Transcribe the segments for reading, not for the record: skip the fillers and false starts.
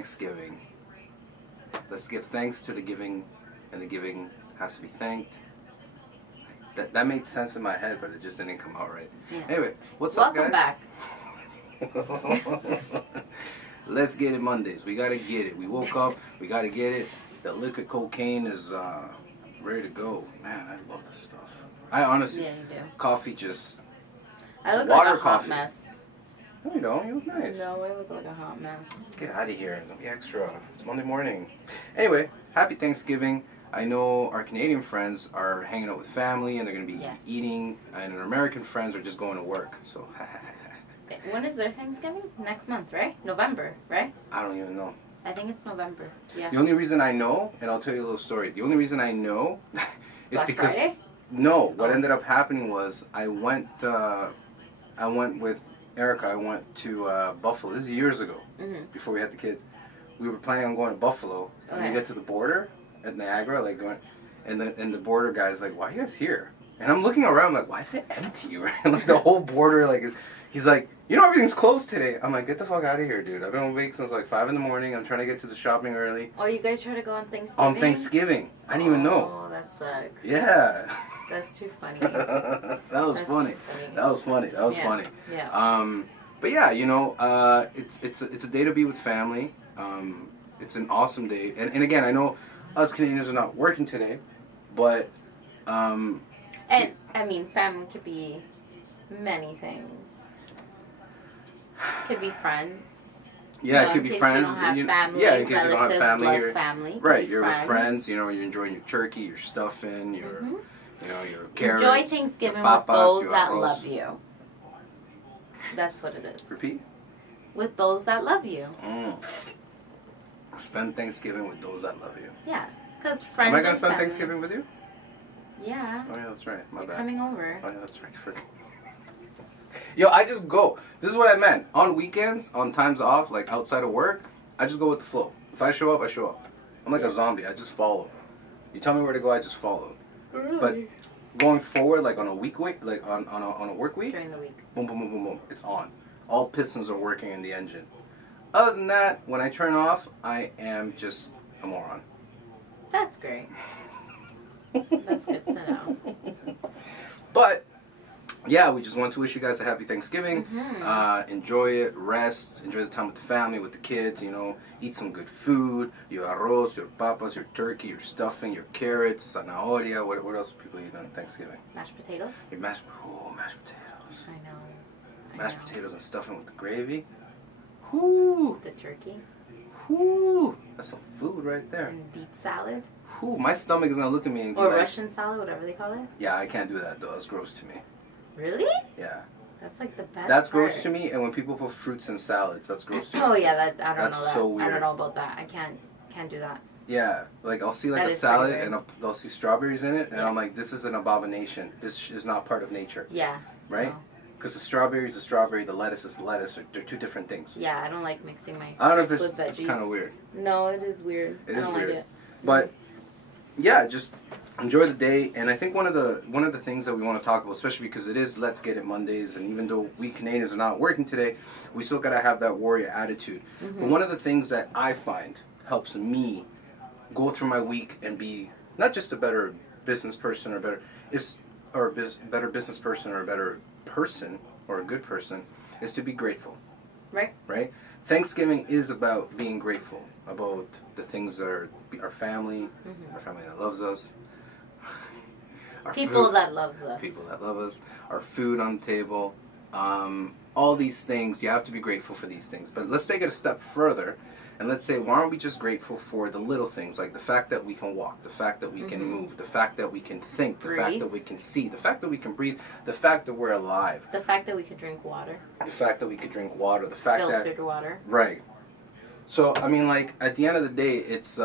Thanksgiving. Let's give thanks to the giving, and the giving has to be thanked. That made sense in my head, but it just didn't come out right. Yeah. Anyway, what's Welcome up, guys? Back. Let's get it Mondays. We gotta get it. We woke up. We gotta get it. The liquid cocaine is ready to go. Man, I love this stuff. I honestly, Yeah, you do. coffee just. I look water like a hot coffee. mess. No, you don't. You look nice. No, I look like a hot mess. Get out of here. Don't be extra. It's Monday morning. Anyway, happy Thanksgiving. I know our Canadian friends are hanging out with family and they're going to be eating, and our American friends are just going to work. So, when is their Thanksgiving? Next month, right? November, right? I don't even know. I think it's November. Yeah. The only reason I know, and I'll tell you a little story. The only reason I know is Black because Friday? no. What ended up happening was I went with Erica. I went to Buffalo. This is years ago, before we had the kids. We were planning on going to Buffalo, and we get to the border at Niagara, like going, and the border guy's like, "Why are you guys here?" And I'm looking around, like, "Why is it empty?" Right? Like the whole border, like, he's like, "You know, everything's closed today." I'm like, "Get the fuck out of here, dude! I've been awake since like 5 in the morning. I'm trying to get to the shopping early." Oh, you guys try to go on Thanksgiving? On Thanksgiving, I didn't even know. Oh, that sucks. Yeah. That's too funny. That was funny. That was funny. That was funny. Yeah. But yeah, you know, it's a day to be with family. It's an awesome day, and again, I know us Canadians are not working today, but and I mean, family could be many things. Could be friends. Yeah, it could be friends. You don't have family, yeah, in case you don't have family, blood family. Right, you're with friends. You know, you're enjoying your turkey, your stuffing, your you know, your carrots. Enjoy Thanksgiving your with those your that arroz. love you. That's what it is. Repeat. With those that love you. Spend Thanksgiving with those that love you. Yeah, because friends. Am I gonna spend family. Thanksgiving with you? Yeah. Oh yeah, that's right. My You're bad. coming over. Oh yeah, that's right. Yo, I just go. This is what I meant. On weekends, on times off, like outside of work, I just go with the flow. If I show up, I show up. I'm like a zombie. I just follow. You tell me where to go, I just follow. Really? But going forward, like on a week, like on a work week, During the week. boom, boom, boom, boom, boom, it's on. All pistons are working in the engine. Other than that, when I turn off, I am just a moron. That's great. That's good to know. But yeah, we just want to wish you guys a happy Thanksgiving. Enjoy it, rest, enjoy the time with the family, with the kids, you know, eat some good food, your arroz, your papas, your turkey, your stuffing, your carrots, zanahoria, what else do people eat on Thanksgiving? Mashed potatoes? Your mashed potatoes. I know. Mashed potatoes and stuffing with the gravy. Whoo! The turkey. Whoo! That's some food right there. And beet salad. Whoo! My stomach is gonna look at me and be Or like, Russian salad, whatever they call it. yeah, I can't do that though. That's gross to me. Really? Yeah. That's like the best That's part. gross to me, and when people put fruits in salads, that's gross to me. Oh yeah, I don't That's know that. so weird. I don't know about that. I can't do that. Yeah, like I'll see like That a is salad pretty and weird. I'll see strawberries in it, and I'm like, this is an abomination. This is not part of nature. Yeah. Right? No. Because the strawberry is a strawberry, the lettuce is the lettuce. They're two different things. Yeah, I don't like mixing my I don't know if with it's veggies. kind of weird. No, it is weird. It I is don't weird. like it. But yeah, just enjoy the day. And I think one of the things that we want to talk about, especially because it is Let's Get It Mondays, and even though we Canadians are not working today, we still gotta have that warrior attitude. But one of the things that I find helps me go through my week and be not just a better business person or better business person or a better person or a good person is to be grateful. Right. Right? Thanksgiving is about being grateful about the things that are our family, our family that loves us, our People food, that loves us. people that love us, our food on the table, all these things. You have to be grateful for these things. But let's take it a step further. And let's say, why aren't we just grateful for the little things, like the fact that we can walk, the fact that we can move, the fact that we can think, the fact that we can see, the fact that we can breathe, the fact that we're alive, The fact that we could drink water. the fact that we could drink water, the fact that Filtered water. right. So I mean, like at the end of the day, it's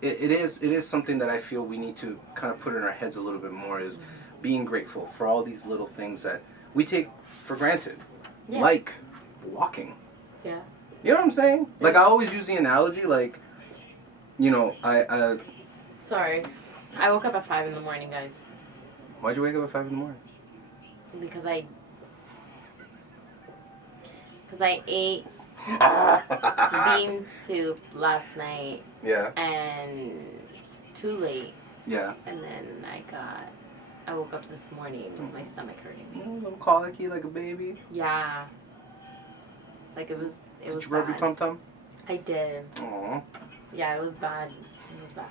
it is something that I feel we need to kind of put in our heads a little bit more, is being grateful for all these little things that we take for granted, like walking. Yeah. You know what I'm saying? Like, I always use the analogy, like, you know, I Sorry. I woke up at 5 in the morning, guys. Why'd you wake up at 5 in the morning? Because I ate bean soup last night. Yeah. And too late. Yeah. And then I woke up this morning with my stomach hurting. A little colicky like a baby. Yeah. Like it was Did you rub your tum tum? I did. Aww. Yeah, it was bad. It was bad.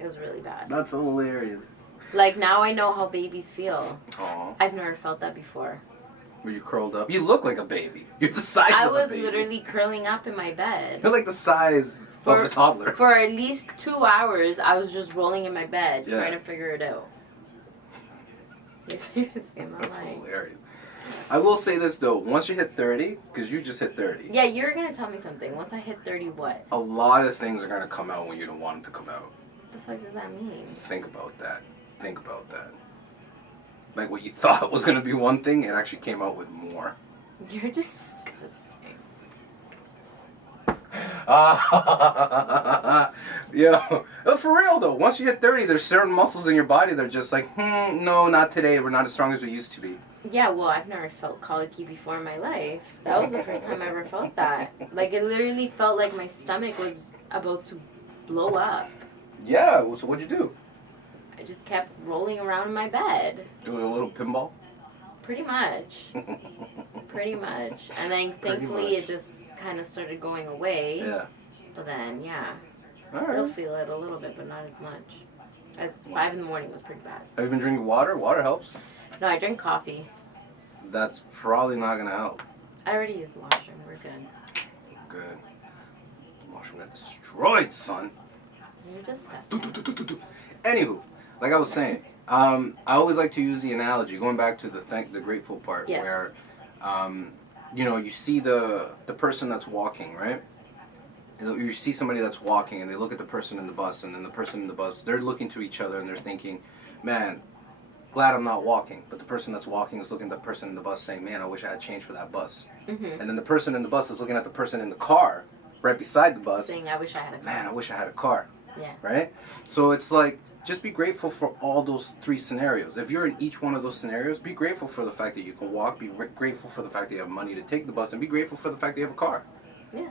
It was really bad. That's hilarious. Like now I know how babies feel. Aww. I've never felt that before. Were you curled up? You look like a baby. You're the size I of a was baby. literally curling up in my bed. You're like the size of a toddler. For at least 2 hours, I was just rolling in my bed Yeah. trying to figure it out. Yeah, seriously, I'm not That's lying. hilarious. I will say this though, once you hit 30, because you just hit 30. Yeah, you're gonna tell me something. Once I hit 30, what? A lot of things are gonna come out when you don't want them to come out. What the fuck does that mean? Think about that. Think about that. Like what you thought was gonna be one thing, it actually came out with more. You're disgusting. Yeah, for real though. Once you hit 30, there's certain muscles in your body that are just like, no, not today. We're not as strong as we used to be. Yeah, well, I've never felt colicky before in my life. That was the first time I ever felt that. Like, it literally felt like my stomach was about to blow up. Yeah, so what'd you do? I just kept rolling around in my bed. Doing a little pinball? Pretty much. Pretty much. And then thankfully it just kind of started going away. Yeah. But then, yeah. All Still right. feel it a little bit, but not as much. As 5 in the morning was pretty bad. Have you been drinking water? Water helps. No, I drink coffee. That's probably not gonna help. I already used the washroom. We're good. Good. The washroom got destroyed, son. You're disgusting. Anywho, like I was saying, I always like to use the analogy, going back to the grateful part, Yes. where, you know, you see the person that's walking, right? You see somebody that's walking, and they look at the person in the bus, and then the person in the bus, they're looking to each other, and they're thinking, man, glad I'm not walking. But the person that's walking is looking at the person in the bus saying, man, I wish I had change for that bus. Mm-hmm. And then the person in the bus is looking at the person in the car, right beside the bus, Saying, I wish I had a car. man, I wish I had a car. Yeah. Right? So it's like, just be grateful for all those 3 scenarios. If you're in each one of those scenarios, be grateful for the fact that you can walk, be grateful for the fact that you have money to take the bus, and be grateful for the fact that you have a car. Yeah.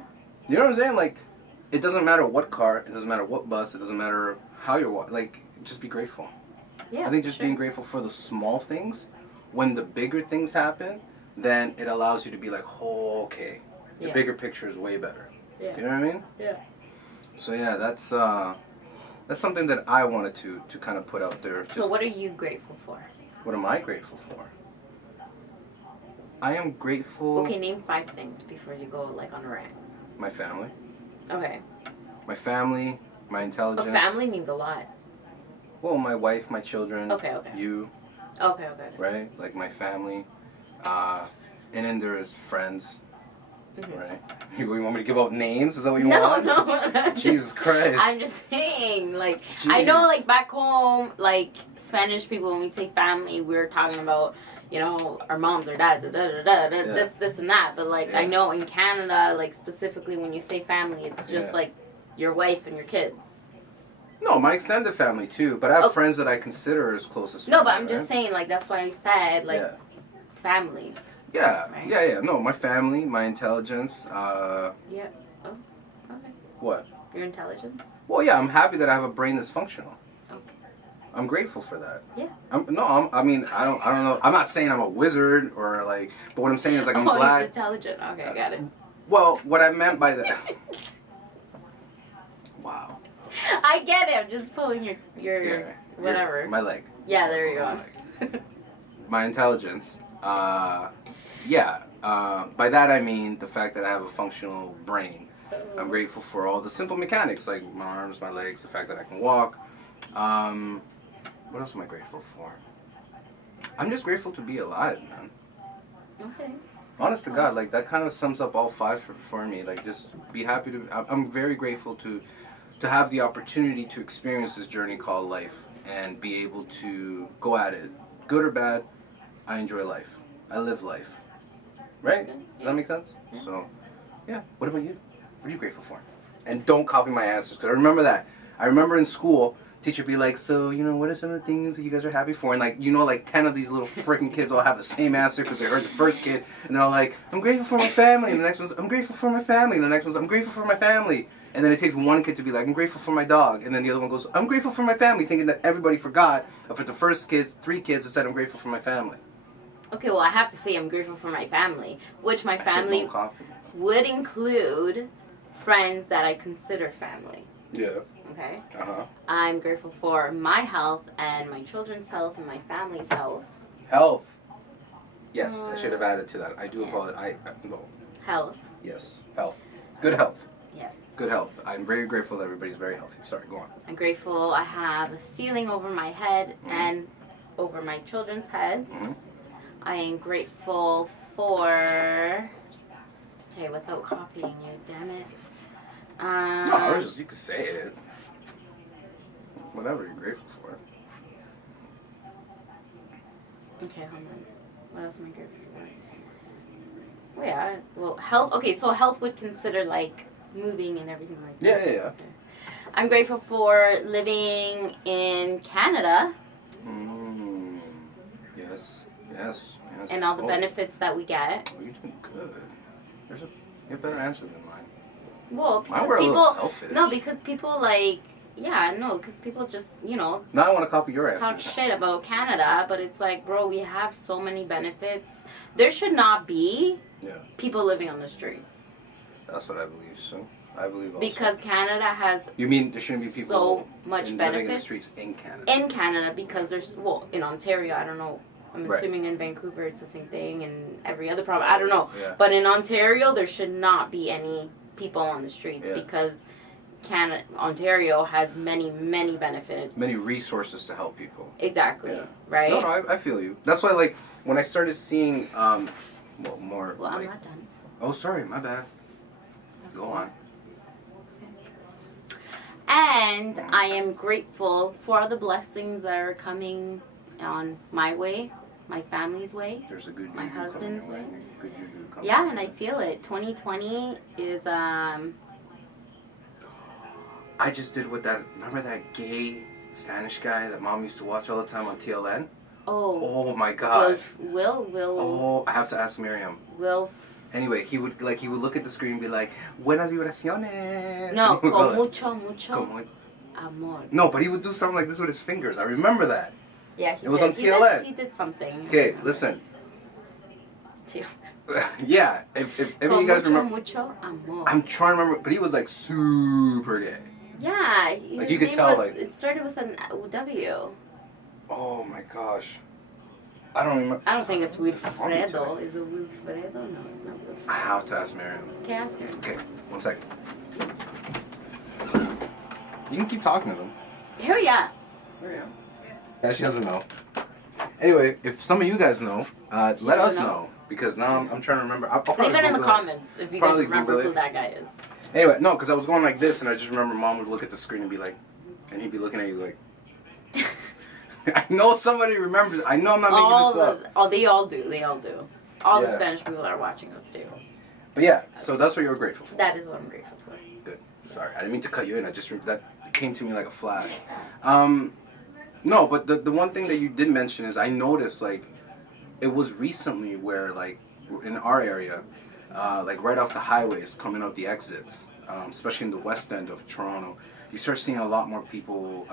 You know what I'm saying? Like, it doesn't matter what car, it doesn't matter what bus, it doesn't matter how you're walking. Like, just be grateful. Yeah. I think just sure. being grateful for the small things, when the bigger things happen, then it allows you to be like, oh, okay. The Yeah. bigger picture is way better. Yeah. You know what I mean? Yeah. So yeah, that's something that I wanted to kind of put out there. Just, So what are you grateful for? what am I grateful for? I am grateful. Okay, name 5 things before you go like on a rant. My family. Okay. My family, my intelligence. But family means a lot. Well, my wife, my children. Okay, okay. You, Okay. right? Like my family. And then there's friends, Mhm. right? You want me to give out names? Is that what you No, want? no. Jesus Christ. I'm just saying, like, I know, Jeez. like, back home, like, Spanish people, when we say family, we're talking about, you know, our moms, our dads, this and that. But, like, I Yeah. know in Canada, like, specifically when you say family, it's just, Yeah. like, your wife and your kids. No, my extended family too, but I have Okay. friends that I consider as closest. No, but family, I'm just right? saying, like, that's why I said, like, Yeah. family. Yeah, Right. yeah. No, my family, my intelligence. Yeah. Oh, okay. What? You're intelligent? Well, yeah, I'm happy that I have a brain that's functional. Okay. I'm grateful for that. Yeah. I don't know. I'm not saying I'm a wizard or like, but what I'm saying is like I'm He's glad. intelligent. Okay, got it. Well, what I meant by that. Wow. I get it. I'm just pulling your Yeah, whatever. my leg. Yeah, there you My go. leg. My intelligence. Yeah. By that I mean the fact that I have a functional brain. I'm grateful for all the simple mechanics like my arms, my legs, the fact that I can walk. What else am I grateful for? I'm just grateful to be alive, man. Okay. Honest to God, like that kind of sums up all 5 for me. Like just be happy to. I'm very grateful to have the opportunity to experience this journey called life and be able to go at it, good or bad. I enjoy life. I live life. Right? Does that make sense? Yeah. So, yeah. What about you? What are you grateful for? And don't copy my answers, because I remember that. I remember in school, teacher be like, so, you know, what are some of the things that you guys are happy for? And, like, you know, like 10 of these little freaking kids all have the same answer because they heard the first kid. And they're all like, I'm grateful for my family. And the next one's, I'm grateful for my family. And the next one's, I'm grateful for my family. And then it takes one kid to be like, I'm grateful for my dog. And then the other one goes, I'm grateful for my family, thinking that everybody forgot. But for the first kids, 3 kids that said, I'm grateful for my family. Okay, well, I have to say I'm grateful for my family, which my family would include friends that I consider family. Yeah. Okay? Uh-huh. I'm grateful for my health and my children's health and my family's health. Health. Yes, I should have added to that. I do apologize. No. Health. Yes, health. Good health. Yes. Good health. I'm very grateful that everybody's very healthy. Sorry, go on. I'm grateful I have a ceiling over my head and over my children's heads. I am grateful for... Okay, without copying you, damn it. No, I was just, you could say it. Whatever you're grateful for. Okay, hold on. What else am I grateful for? Well, yeah, well, health. Okay, so health would consider like moving and everything like that. Yeah. Okay. I'm grateful for living in Canada. Yes. And all the benefits that we get. Oh, you're doing good. You have better answer than mine. Well, because mine were a little selfish. No, because people like, because people just, Now I want to copy your answer. Talk shit about Canada, but it's like, bro, we have so many benefits. There should not be people living on the streets. That's what I believe, so. I believe also. Because Canada has... You mean there shouldn't be people so much benefits living in the streets in Canada? In Canada, because there's... Well, in Ontario, I don't know. I'm assuming in Vancouver it's the same thing, and every other province, I don't know. Yeah. But in Ontario, there should not be any people on the streets because Ontario has many, many benefits. Many resources to help people. Exactly. Yeah. Right? No, I feel you. That's why, like, when I started seeing, more... Well, like, I'm not done. Oh, sorry, my bad. Go on. And I am grateful for the blessings that are coming on my way, my family's way, There's a good my husband's way. Good juju coming. Yeah, and I feel it. 2020 is I just did with that. Remember that gay Spanish guy that Mom used to watch all the time on TLN? Oh my God. Will. Oh, I have to ask Miriam. Will. Anyway, he would look at the screen and be like, "Buenas vibraciones." No, con mucho amor. No, but he would do something like this with his fingers. I remember that. Yeah, it was on TLN. He did something. Okay, listen. Yeah, if you guys remember. Mucho amor. I'm trying to remember, but he was like super gay. Yeah, like you could tell. Like it started with an W. Oh my gosh. I don't remember. I don't think it's Wilfredo. Is it Wilfredo? No, it's not Wilfredo. I have to ask Miriam. Okay, ask her. Okay, 1 second. You can keep talking to them. Hurry up. Yeah, she doesn't know. Anyway, if some of you guys know, let us know. Because now I'm trying to remember. I'll leave it in the comments if you guys remember who that guy is. Anyway, no, because I was going like this, and I just remember Mom would look at the screen and be like, and he'd be looking at you like. I know somebody remembers. I know I'm not making this up. Oh, they all do. All the Spanish people that are watching us do. But yeah, so that's what you're grateful for. That is what I'm grateful for. Good. Sorry, I didn't mean to cut you in. That came to me like a flash. No, but the one thing that you did mention is I noticed like it was recently where like in our area, like right off the highways coming out the exits, especially in the west end of Toronto, you start seeing a lot more people,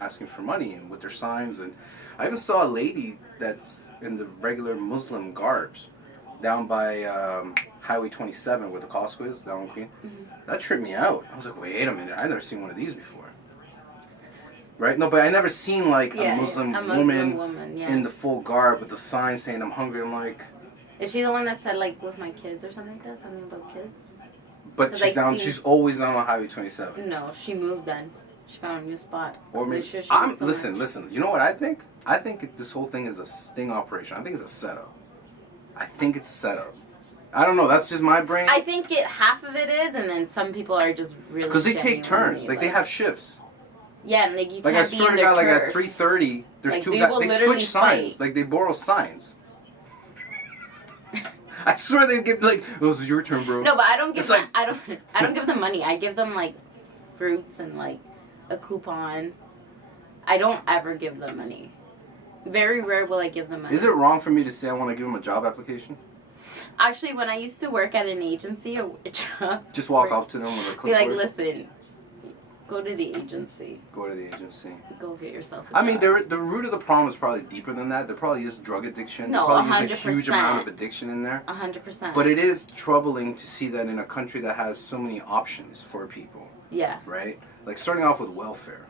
asking for money and with their signs. And I even saw a lady that's in the regular Muslim garbs down by Highway 27 where the Costco is, down in Queen. That tripped me out. I was like, wait a minute, I've never seen one of these before. Right? No, but I never seen like a Muslim woman in the full garb with the sign saying I'm hungry. I'm like... Is she the one that said like with my kids or something like that? Something about kids? But she's always down on Highway 27. No, she moved then. She found a new spot. Or maybe, listen. You know what I think? I think this whole thing is a sting operation. I think it's a setup. I don't know. That's just my brain. I think half of it is, and then some people are just really. Because they take turns. Like they have shifts. Yeah, and like you can't be in their turf. Like I swear to God, like at 3:30, there's two guys. They switch signs. Like they borrow signs. I swear they give like, oh, this is your turn, bro. No, but I don't give them. I don't give them money. I give them like fruits and like a coupon. I don't ever give them money. Very rare will I give them money. Is it wrong for me to say I want to give them a job application? Actually, when I used to work at an agency, a job, Just walk up to them with a clipboard. be like, listen, go to the agency. Go to the agency. Go get yourself a job. I mean, the root of the problem is probably deeper than that. There probably is drug addiction. No, there probably is 100%. a huge amount of addiction in there. 100%. But it is troubling to see that in a country that has so many options for people. Yeah. Right? Like starting off with welfare.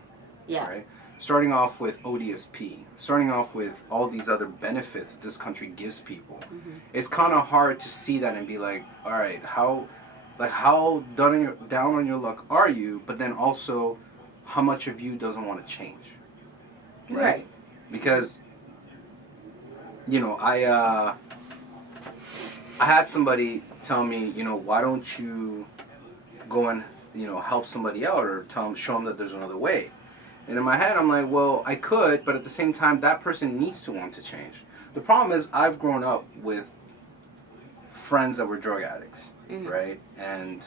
Yeah. Right? Starting off with ODSP. Starting off with all these other benefits this country gives people. Mm-hmm. It's kind of hard to see that and be like, all right, how down on your luck are you? But then also, how much of you doesn't want to change? Right. Because, you know, I had somebody tell me, you know, why don't you go and, you know, help somebody out or show them that there's another way. And in my head, I'm like, well, I could, but at the same time, that person needs to want to change. The problem is I've grown up with friends that were drug addicts, right? And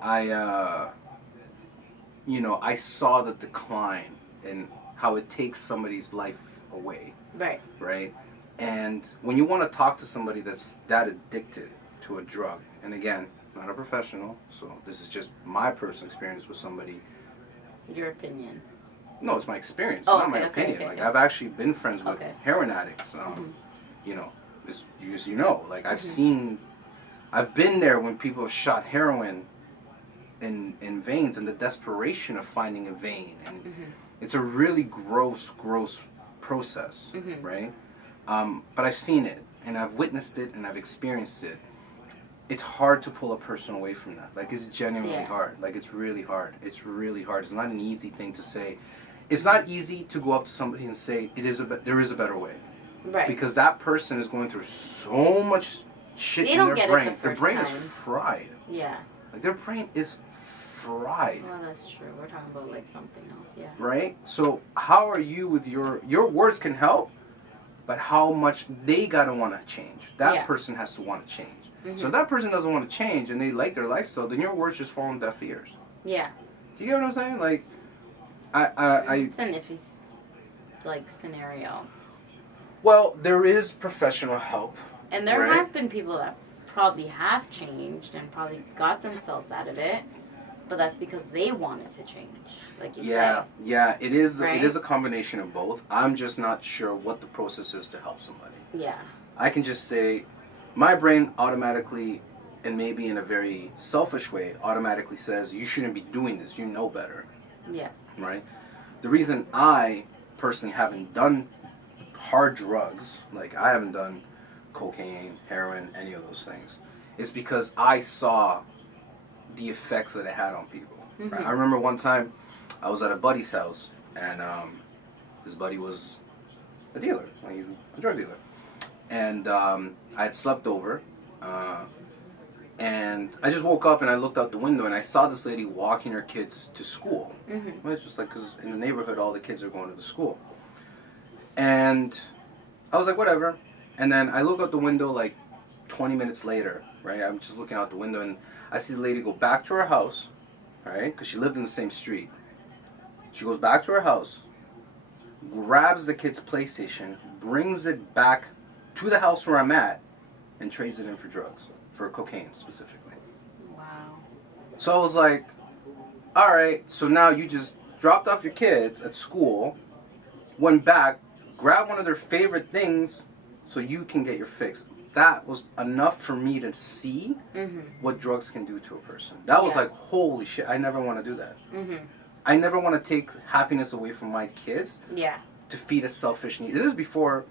I, you know, I saw the decline in how it takes somebody's life away. Right. Right? And when you want to talk to somebody that's that addicted to a drug, and again, not a professional, so this is just my personal experience with somebody. Your opinion. No, it's my experience, Oh, not okay, my opinion. okay, like, okay. I've actually been friends with Okay. heroin addicts. You know, as you know, like I've been there when people have shot heroin in veins, and the desperation of finding a vein, and it's a really gross process, right? But I've seen it, and I've witnessed it, and I've experienced it. It's hard to pull a person away from that. Like, it's genuinely hard. Like, it's really hard. It's really hard. It's not an easy thing to say. It's not easy to go up to somebody and say, there is a better way. Right. Because that person is going through so much shit in their brain. Their brain is fried. Yeah. Like, their brain is fried. Well, that's true. We're talking about, like, something else, yeah. Right? So, how are you with your words can help, but how much they gotta want to change. That person has to want to change. So if that person doesn't want to change and they like their lifestyle, then your words just fall on deaf ears. Yeah. Do you get what I'm saying? Like, It's an iffy, like, scenario. Well, there is professional help. And there has been people that probably have changed and probably got themselves out of it, but that's because they wanted to change, like you said. Yeah, it is. Right? It is a combination of both. I'm just not sure what the process is to help somebody. Yeah. I can just say, my brain automatically, and maybe in a very selfish way, automatically says, you shouldn't be doing this. You know better. Yeah. Right? The reason I personally haven't done hard drugs, like I haven't done cocaine, heroin, any of those things, is because I saw the effects that it had on people. Right? I remember one time I was at a buddy's house, and this buddy was a dealer, like a drug dealer. And I had slept over, and I just woke up and I looked out the window and I saw this lady walking her kids to school. Well, it's just like, because in the neighborhood all the kids are going to the school. And I was like, whatever. And then I look out the window like 20 minutes later, right? I'm just looking out the window and I see the lady go back to her house, right? Because she lived in the same street. She goes back to her house, grabs the kid's PlayStation, brings it back to the house where I'm at, and trades it in for drugs, for cocaine specifically. Wow. So I was like, all right, so now you just dropped off your kids at school, went back, grabbed one of their favorite things so you can get your fix. That was enough for me to see what drugs can do to a person. That was like, holy shit, I never want to do that. I never want to take happiness away from my kids to feed a selfish need. This is before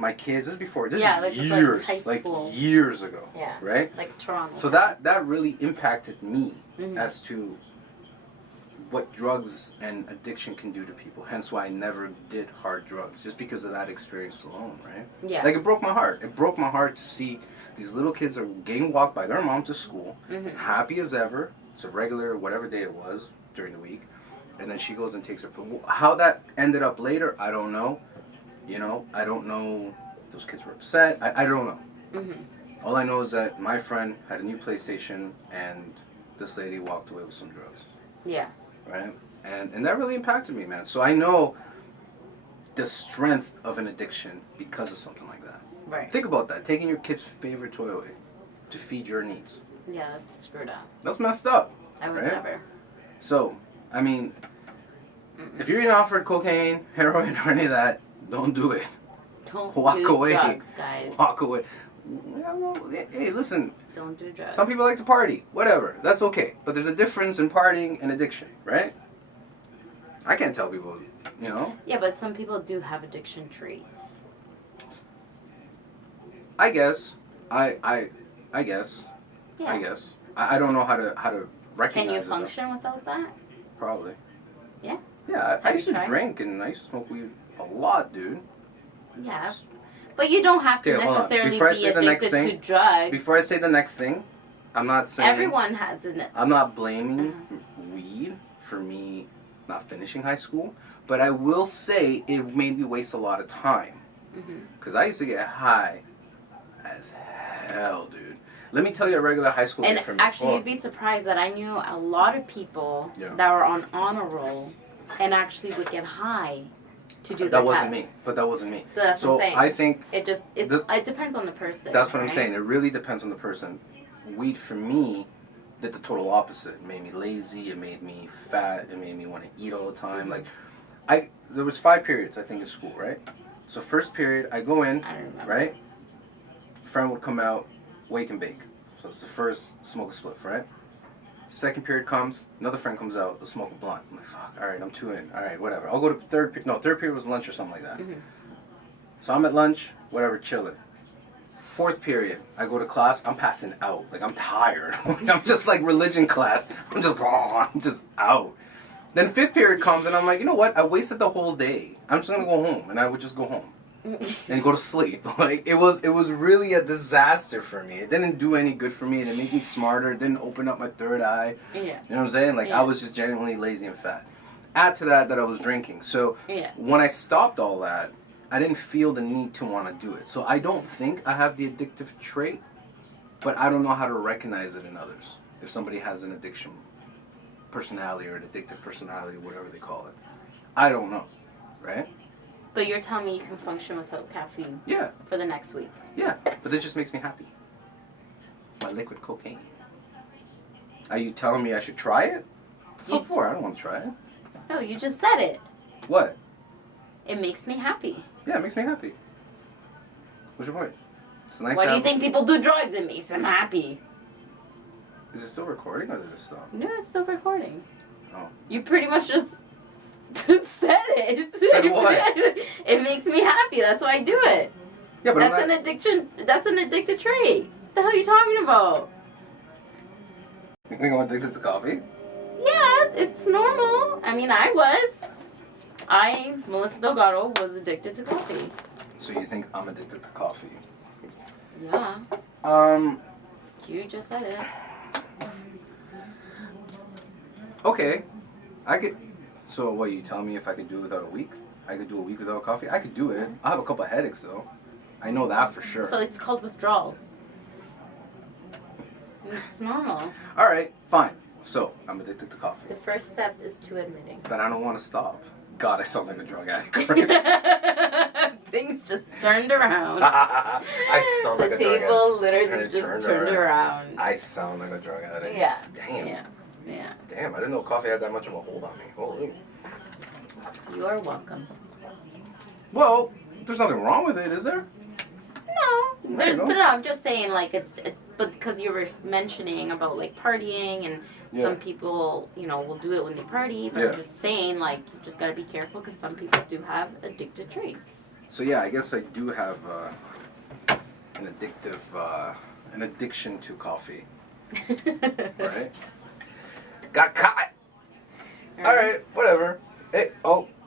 my kids, this is like, years, high school. Years ago, right? Like Toronto. So that really impacted me as to what drugs and addiction can do to people. Hence why I never did hard drugs, just because of that experience alone, right? Yeah. Like, it broke my heart. It broke my heart to see these little kids are getting walked by their mom to school, happy as ever. It's a regular, whatever day it was during the week. And then she goes and takes her. How that ended up later, I don't know. You know, I don't know if those kids were upset. I don't know. All I know is that my friend had a new PlayStation and this lady walked away with some drugs. Yeah. Right? And that really impacted me, man. So I know the strength of an addiction because of something like that. Right. Think about that. Taking your kid's favorite toy away to feed your needs. Yeah, that's screwed up. That's messed up. I would right? never. So, I mean, if you're being offered cocaine, heroin, or any of that, don't do it. Don't Walk do away. drugs, guys. Walk away. Yeah, well, hey, listen. Don't do drugs. Some people like to party. Whatever. That's okay. But there's a difference in partying and addiction, right? I can't tell people, you know. Yeah, but some people do have addiction traits. I guess. I guess. Yeah. I guess. I don't know how to recognize Can you it, function without that? though. Probably. Yeah? Yeah, I Have used you to tried? drink and I used to smoke weed a lot, dude. Yeah. But you don't have to Okay, hold on. necessarily Before I be say the next addicted to thing- drugs. Before I say the next thing, I'm not saying... Everyone has an... I'm not blaming weed for me not finishing high school, but I will say it made me waste a lot of time. Because I used to get high as hell, dude. Let me tell you a regular high school day And for me. actually, you'd be surprised that I knew a lot of people Yeah. that were on honor roll and actually would get high to do That their wasn't test. me. But that wasn't me. So that's So what I'm saying. I think It depends on the person. that's what I'm right? saying. It really depends on the person. Weed for me did the total opposite. It made me lazy. It made me fat. It made me want to eat all the time. Like, there was 5 periods I think in school, right? So first period, I go in, I remember. right? Friend would come out, wake and bake. So it's the first smoke a spliff, right? Second period comes, another friend comes out, they'll smoke a blunt. I'm like, fuck, alright, I'm 2 in. Alright, whatever. I'll go to third period was lunch or something like that. So I'm at lunch, whatever, chilling. 4th period, I go to class, I'm passing out. Like, I'm tired. I'm just like religion class. I'm just out. Then 5th period comes and I'm like, you know what? I wasted the whole day. I'm just gonna go home. And I would just go home. And go to sleep. Like, it was really a disaster for me. It didn't do any good for me. It didn't make me smarter. It didn't open up my third eye. Yeah. You know what I'm saying? Like, Yeah. I was just genuinely lazy and fat. Add to that I was drinking. So Yeah. when I stopped all that, I didn't feel the need to want to do it. So I don't think I have the addictive trait, but I don't know how to recognize it in others. If somebody has an addiction personality or an addictive personality, whatever they call it. I don't know, right? But you're telling me you can function without caffeine Yeah, for the next week. yeah, but it just makes me happy. My liquid cocaine. Are you telling me I should try it? What for? I don't want to try it. No, you just said it. What? It makes me happy. Yeah, it makes me happy. What's your point? It's nice Why to do you have- think people do drugs? It makes them happy. Is it still recording or did it stop? No, it's still recording. Oh. You pretty much just said it. Said what? It makes me happy. That's why I do it. Yeah, but That's I'm an not... addiction. That's an addicted trait. What the hell are you talking about? You think I'm addicted to coffee? Yeah, it's normal. I mean, Melissa Delgado, was addicted to coffee. So you think I'm addicted to coffee? Yeah, you just said it. Okay. I could... So what, you telling me if I could do it without a week? I could do a week without coffee? I could do it. I'll have a couple of headaches though. I know that for sure. So it's called withdrawals. It's normal. Alright, fine. So, I'm addicted to coffee. The first step is to admitting. But I don't want to stop. God, I sound like a drug addict. Things just turned around. I sound like The a drug table addict. literally just turned around. I sound like a drug addict. Yeah. Damn. Yeah. Damn, I didn't know coffee had that much of a hold on me. Holy. You are welcome. Well, there's nothing wrong with it, is there? No, I know. but no, I'm just saying, like, but because you were mentioning about, like, partying, and Yeah. some people, you know, will do it when they party, but Yeah. I'm just saying, like, you just gotta be careful, because some people do have addicted traits. So yeah, I guess I do have an addiction to coffee. Right? Got caught! Alright, whatever.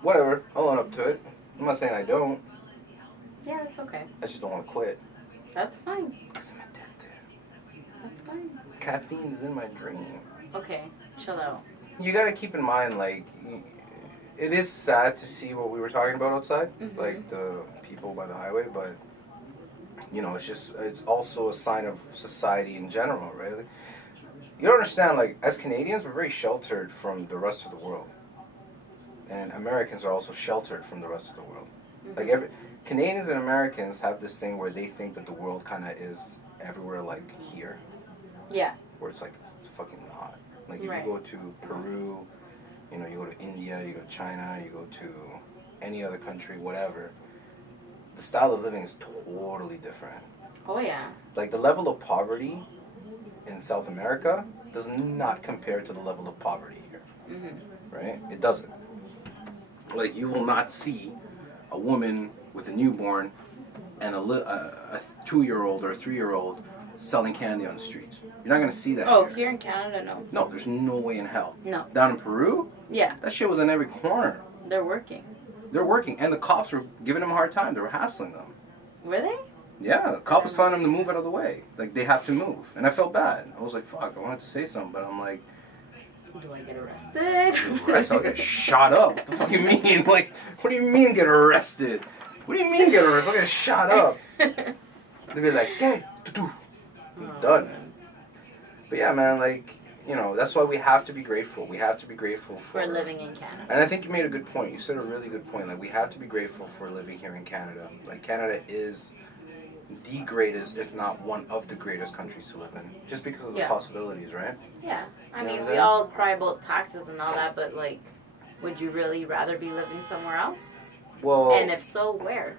Whatever. I'll own up to it. I'm not saying I don't. Yeah, that's okay. I just don't want to quit. That's fine. Because I'm addicted. That's fine. Caffeine is in my dream. Okay, chill out. You gotta keep in mind, like, it is sad to see what we were talking about outside, like the people by the highway, but, you know, it's also a sign of society in general, right? Like, you don't understand, like, as Canadians, we're very sheltered from the rest of the world. and Americans are also sheltered from the rest of the world. Mm-hmm. Like Canadians and Americans have this thing where they think that the world kind of is everywhere like here. Yeah. Where it's like it's fucking not. Like if Right. you go to Peru, you know, you go to India, you go to China, you go to any other country, whatever. The style of living is totally different. Oh yeah. Like the level of poverty in South America does not compare to the level of poverty here. Mm-hmm. Right? It doesn't. Like you will not see a woman with a newborn and a 2-year-old or a 3-year-old selling candy on the streets. You're not gonna see that. Oh, here in Canada, no. No, there's no way in hell. No. Down in Peru, Yeah. that shit was in every corner. They're working. They're working, and the cops were giving them a hard time. They were hassling them. Were they? Yeah, the cop was telling them to move out of the way. Like, they have to move. And I felt bad. I was like, fuck, I wanted to say something, but I'm like... Do I get arrested? Arrested? I'll get shot up. What the fuck you mean? Like, what do you mean get arrested? What do you mean get arrested? I'll get shot up. They'd be like, hey, done. But yeah, man, like, you know, that's why we have to be grateful. We have to be grateful for living in Canada. And I think you made a good point. You said a really good point. Like, we have to be grateful for living here in Canada. Like, Canada is the greatest, if not one of the greatest countries to live in. Just because of the possibilities, right? Yeah. I mean, we all cry about taxes and all that, but, like, would you really rather be living somewhere else? Well... And if so, where?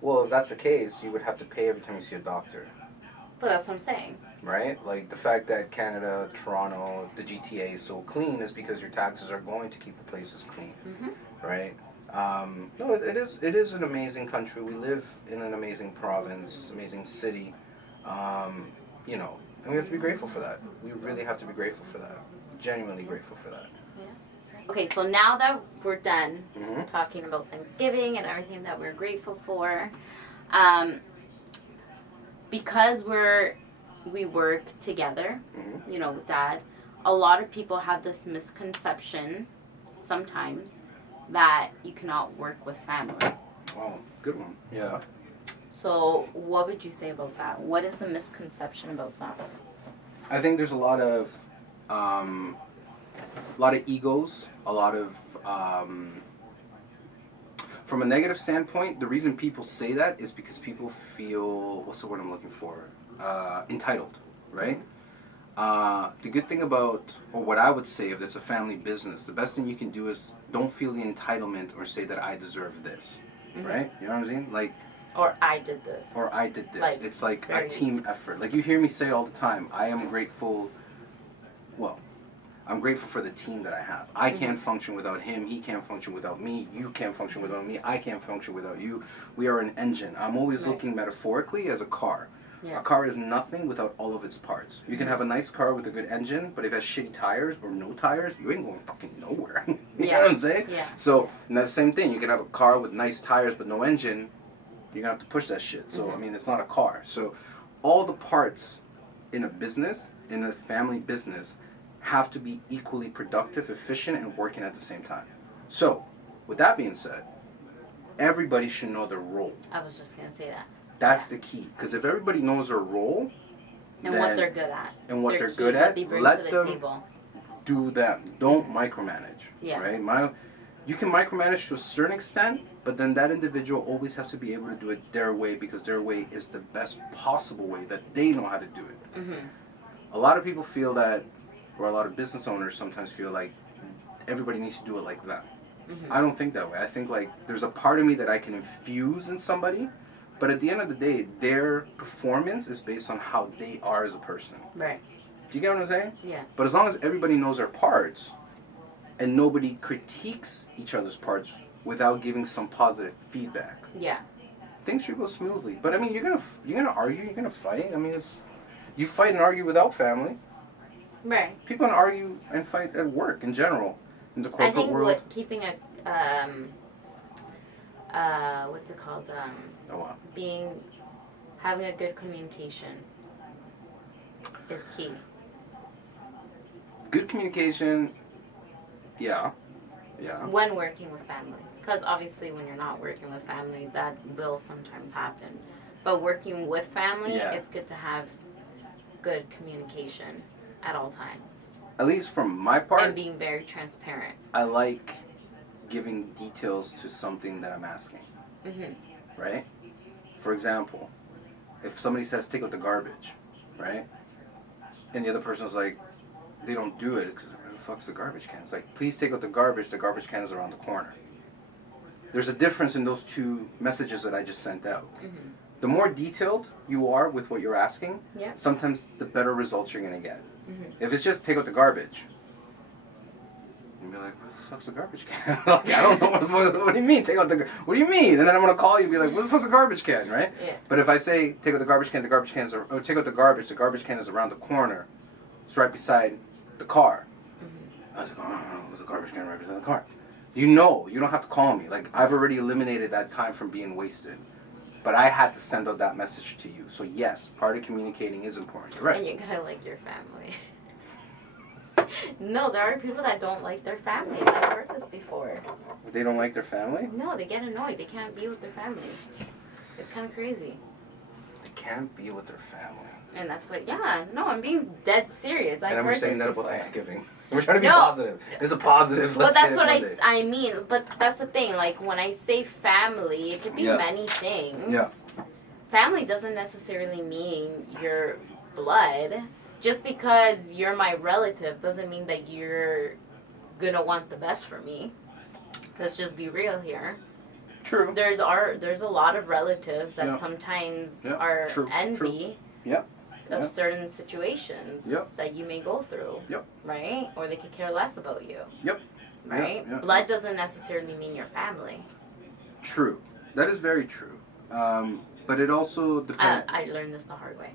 Well, if that's the case, you would have to pay every time you see a doctor. But that's what I'm saying. Right? Like, the fact that Canada, Toronto, the GTA is so clean is because your taxes are going to keep the places clean. Mm-hmm. Right? No, it is an amazing country. We live in an amazing province, amazing city. You know, and we have to be grateful for that. We really have to be grateful for that. Genuinely grateful for that. Yeah. Okay, so now that we're done talking about Thanksgiving and everything that we're grateful for, because we work together, you know, with Dad, a lot of people have this misconception sometimes that you cannot work with family. Oh, good one. Yeah. So what would you say about that? What is the misconception about that? I think there's a lot of egos, a lot of from a negative standpoint, the reason people say that is because people feel, what's the word I'm looking for? Entitled, right? The good thing about, or what I would say if it's a family business, the best thing you can do is don't feel the entitlement or say that I deserve this, right? You know what I'm saying? Like, or I did this. Or I did this. Like, it's like a team effort. Like you hear me say all the time, I am grateful, well, I'm grateful for the team that I have. I can't function without him. He can't function without me. You can't function without me. I can't function without you. We are an engine. I'm always looking metaphorically as a car. Yeah. A car is nothing without all of its parts. You can have a nice car with a good engine, but if it has shitty tires or no tires, you ain't going fucking nowhere. You know what I'm saying? Yeah. So, and that's the same thing. You can have a car with nice tires but no engine. You're going to have to push that shit. So, I mean, it's not a car. So, all the parts in a business, in a family business, have to be equally productive, efficient, and working at the same time. So, with that being said, everybody should know their role. I was just going to say that. That's the key. Because if everybody knows their role... And what they're good at. And what they're good at, let them table. Do them. Don't micromanage. Yeah. Right? You can micromanage to a certain extent, but then that individual always has to be able to do it their way because their way is the best possible way that they know how to do it. A lot of people feel that, or a lot of business owners sometimes feel like everybody needs to do it like that. I don't think that way. I think like there's a part of me that I can infuse in somebody, but at the end of the day, their performance is based on how they are as a person. Right. Do you get what I'm saying? Yeah. But as long as everybody knows their parts, and nobody critiques each other's parts without giving some positive feedback. Yeah. Things should go smoothly. But I mean, you're gonna argue, you're gonna fight. I mean, you fight and argue without family. Right. People argue and fight at work in general, in the corporate world. I think keeping a what's it called? Having a good communication is key. Good communication. Yeah. When working with family. Because obviously when you're not working with family, that will sometimes happen. But working with family, it's good to have good communication at all times. At least from my part. And being very transparent. I like giving details to something that I'm asking. Mm-hmm. Right? For example, if somebody says take out the garbage, right? And the other person's like, they don't do it because where the fuck's the garbage can? It's like, please take out the garbage can is around the corner. There's a difference in those two messages that I just sent out. Mm-hmm. The more detailed you are with what you're asking, sometimes the better results you're going to get. Mm-hmm. If it's just take out the garbage, you'll be like, what the fuck's the garbage can? Like, I don't know what do you mean take out the what do you mean? And then I'm going to call you and be like, what the fuck's the garbage can, right? Yeah. But if I say take out the garbage can take out the garbage can is around the corner. It's right beside the car. Mm-hmm. I was like, oh, there's a garbage can right beside the car. You know, you don't have to call me. Like, I've already eliminated that time from being wasted. But I had to send out that message to you. So yes, part of communicating is important. You're right. And you gotta like your family. No, there are people that don't like their family. I've heard this before. They don't like their family? No, they get annoyed. They can't be with their family. It's kind of crazy. They can't be with their family. And that's what, no, I'm being dead serious. And I've we're heard saying this that before. about Thanksgiving. We're trying to be positive. It's a positive. But that's what I mean. But that's the thing. Like, when I say family, it could be many things. Yeah. Family doesn't necessarily mean your blood. Just because you're my relative doesn't mean that you're gonna want the best for me. Let's just be real here. True. There's a lot of relatives that sometimes are envy of certain situations that you may go through. Yep. Right? Or they could care less about you. Yep. Right? Blood doesn't necessarily mean your family. True. That is very true. But it also depends. I learned this the hard way.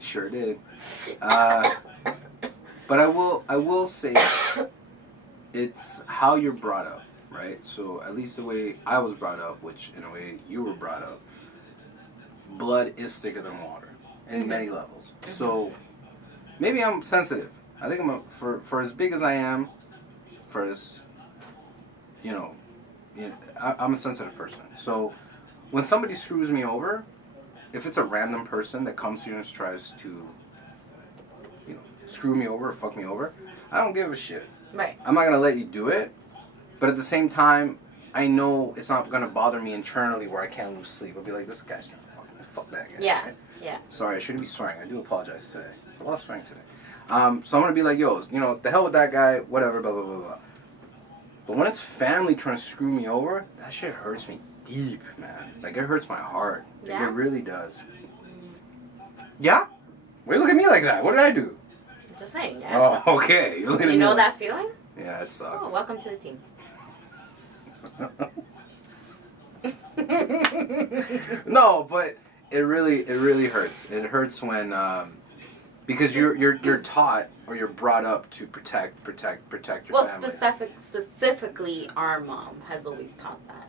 Sure did. But I will say it's how you're brought up, right? So at least the way I was brought up, which in a way you were brought up, blood is thicker than water in many levels. Mm-hmm. So maybe I'm sensitive. I think for as big as I am, for as I'm a sensitive person. So when somebody screws me over, if it's a random person that comes here and tries to, screw me over or fuck me over, I don't give a shit. Right. I'm not going to let you do it, but at the same time, I know it's not going to bother me internally where I can't lose sleep. I'll be like, this guy's trying to fuck that guy. Yeah, right? yeah. Sorry, I shouldn't be swearing. I do apologize today. There's a lot of swearing today. So I'm going to be like, yo, the hell with that guy, whatever, blah, blah, blah, blah. But when it's family trying to screw me over, that shit hurts me deep, man. Like, it hurts my heart. Yeah? Like, it really does. Yeah? Why you look at me like that? What did I do? Just saying, yeah. Oh, okay. You're looking at me know like... that feeling? Yeah, it sucks. Oh, welcome to the team. No, but it really hurts. It hurts when because you're taught or you're brought up to protect your family. Well, specifically, our mom has always taught that.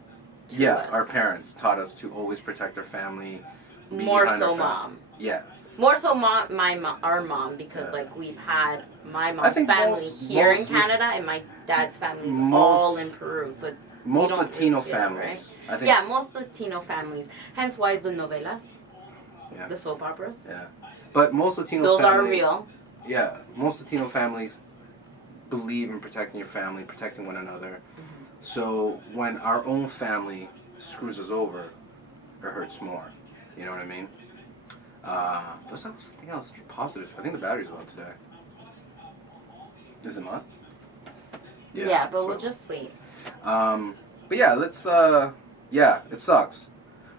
Yeah, us. Our parents taught us to always protect our family. More so, mom. Yeah. More so, our mom, because like we've had my mom's family here in Canada, and my dad's family is all in Peru. So it's, most Latino families, right? I think. Yeah, most Latino families. Hence why the novelas, the soap operas. Yeah, but most Latino those families, are real. Yeah, most Latino families believe in protecting your family, protecting one another. Mm-hmm. So when our own family screws us over, it hurts more. You know what I mean? There's something else positive. I think the battery's out today. Is it not? Yeah, but we'll just wait. But yeah, let's, it sucks.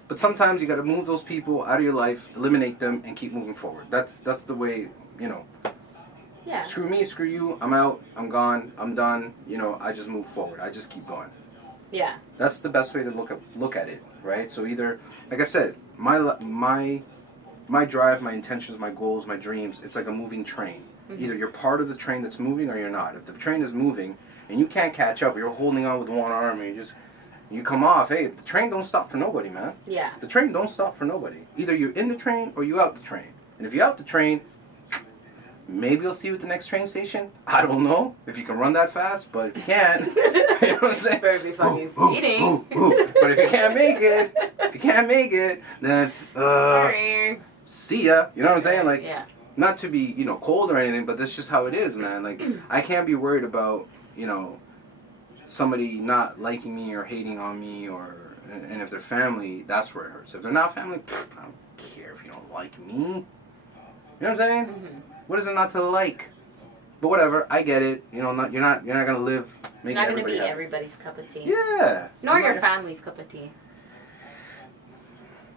But sometimes you gotta move those people out of your life, eliminate them, and keep moving forward. That's the way, Yeah. Screw me, screw you, I'm out, I'm gone, I'm done, I just move forward. I just keep going. Yeah. That's the best way to look at it, right? So either, like I said, my drive, my intentions, my goals, my dreams, it's like a moving train. Mm-hmm. Either you're part of the train that's moving or you're not. If the train is moving and you can't catch up, you're holding on with one arm and you come off, hey, the train don't stop for nobody, man. Yeah. The train don't stop for nobody. Either you're in the train or you out the train. And if you're out the train, maybe you'll see you at the next train station. I don't know if you can run that fast, but if you can't, you know what I'm saying? Better be fucking speeding. But if you can't make it, then Sorry. see ya. You know what I'm saying? Like, yeah. not to be, you know, cold or anything, but that's just how it is, man. Like, I can't be worried about, you know, somebody not liking me or hating on me, and if they're family, that's where it hurts. If they're not family, I don't care if you don't like me. You know what I'm saying? Mm-hmm. What is it not to like? But whatever, I get it. You know, you're not gonna live making Not gonna everybody be happy. everybody's cup of tea. Yeah. Nor your family's cup of tea.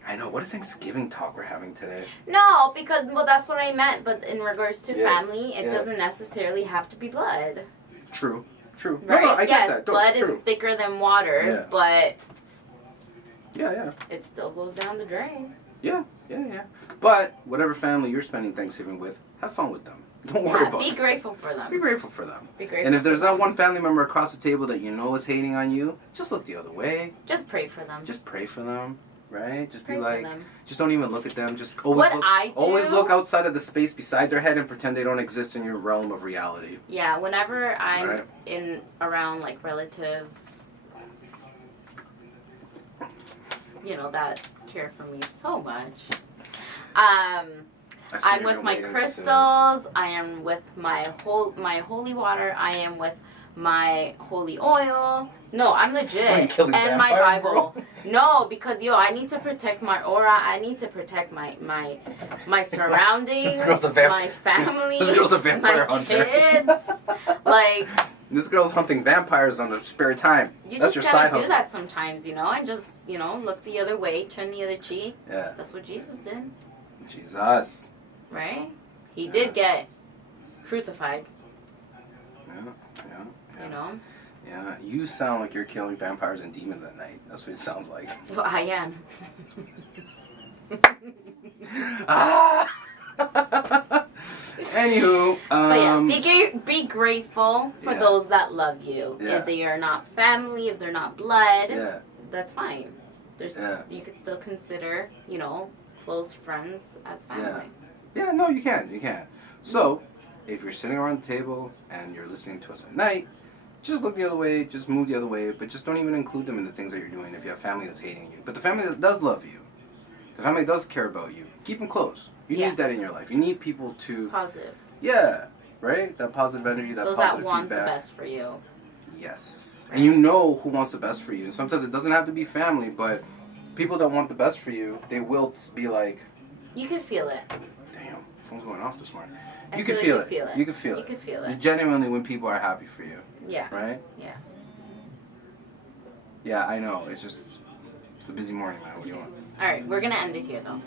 I know. What a Thanksgiving talk we're having today. No, because that's what I meant. But in regards to family, it yeah. doesn't necessarily have to be blood. True. Right? No, I get that. Blood true. is thicker than water, but yeah, it still goes down the drain. Yeah. But whatever family you're spending Thanksgiving with, have fun with them. Don't worry about it. Be grateful for them. Be grateful for them. Be grateful. And if there's that one family member across the table that you know is hating on you, just look the other way. Just pray for them. Just pray for them, right? Just pray be like, for them. just don't even look at them. Just always look outside of the space beside their head and pretend they don't exist in your realm of reality. Yeah, whenever I'm around like relatives, you know, that care for me so much. I'm with my crystals. I am with my holy water. I am with my holy oil. No, I'm legit. And my Bible. Bro? No, because I need to protect my aura. I need to protect my surroundings, my family, this girl's a vampire my hunter. kids. Like, this girl's hunting vampires on her spare time. That's your side hustle. You just gotta do that sometimes, and just look the other way, turn the other cheek. Yeah. That's what Jesus did. Jesus. Right? He did get crucified. Yeah. You know? Yeah, you sound like you're killing vampires and demons at night. That's what it sounds like. Well, I am. Anywho, but yeah, be grateful for those that love you. Yeah. If they are not family, if they're not blood, that's fine. You could still consider, close friends as family. Yeah, no, you can. So, if you're sitting around the table and you're listening to us at night, just look the other way, just move the other way, but just don't even include them in the things that you're doing if you have family that's hating you. But the family that does love you, the family that does care about you, keep them close. You need that in your life. You need people to... Positive. Yeah, right? That positive energy, that those positive that want feedback. the best for you. Yes. And you know who wants the best for you. And sometimes it doesn't have to be family, but people that want the best for you, they will be like... You can feel it. Damn, phone's going off this morning. You can feel it. You can feel it. Genuinely when people are happy for you. Yeah. Right? Yeah. Yeah, I know. It's a busy morning, man. What do you want? Alright, we're going to end it here, though.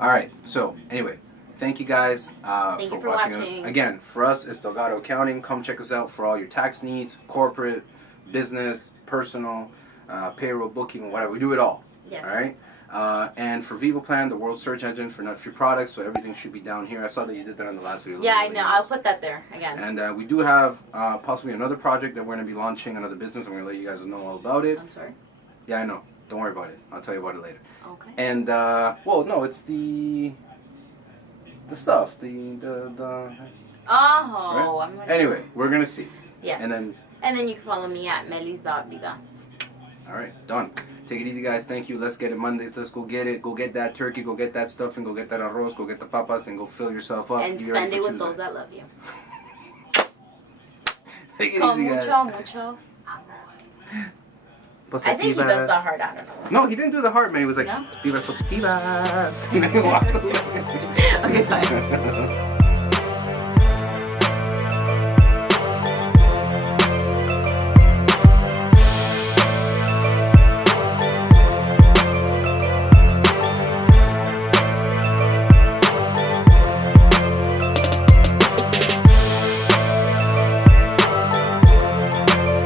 Alright, so, anyway. Thank you guys Thank you for watching. us. Again, for us, it's Delgado Accounting. Come check us out for all your tax needs, corporate, business, personal, payroll, bookkeeping, whatever. We do it all. Yes. Alright? And for VivoPlan, the world search engine for nut-free products, so everything should be down here. I saw that you did that in the last video. Yeah, I know. I'll put that there again. And we do have possibly another project that we're going to be launching, another business. I'm going to let you guys know all about it. I'm sorry? Yeah, I know. Don't worry about it. I'll tell you about it later. Okay. And, well, no, it's the stuff. Oh, right? Anyway, we're going to see. Yes. And then you can follow me at melis.vida. All right, done. Take it easy, guys. Thank you. Let's get it Mondays. Let's go get it. Go get that turkey. Go get that stuffing. Go get that arroz. Go get the papas and go fill yourself up. And spend it with those that love you. Take it easy, guys. Mucho. I think he does the heart. I don't know. No, he didn't do the heart, man. He was like, no? Vivas positivas. And then he walked away. Okay, bye.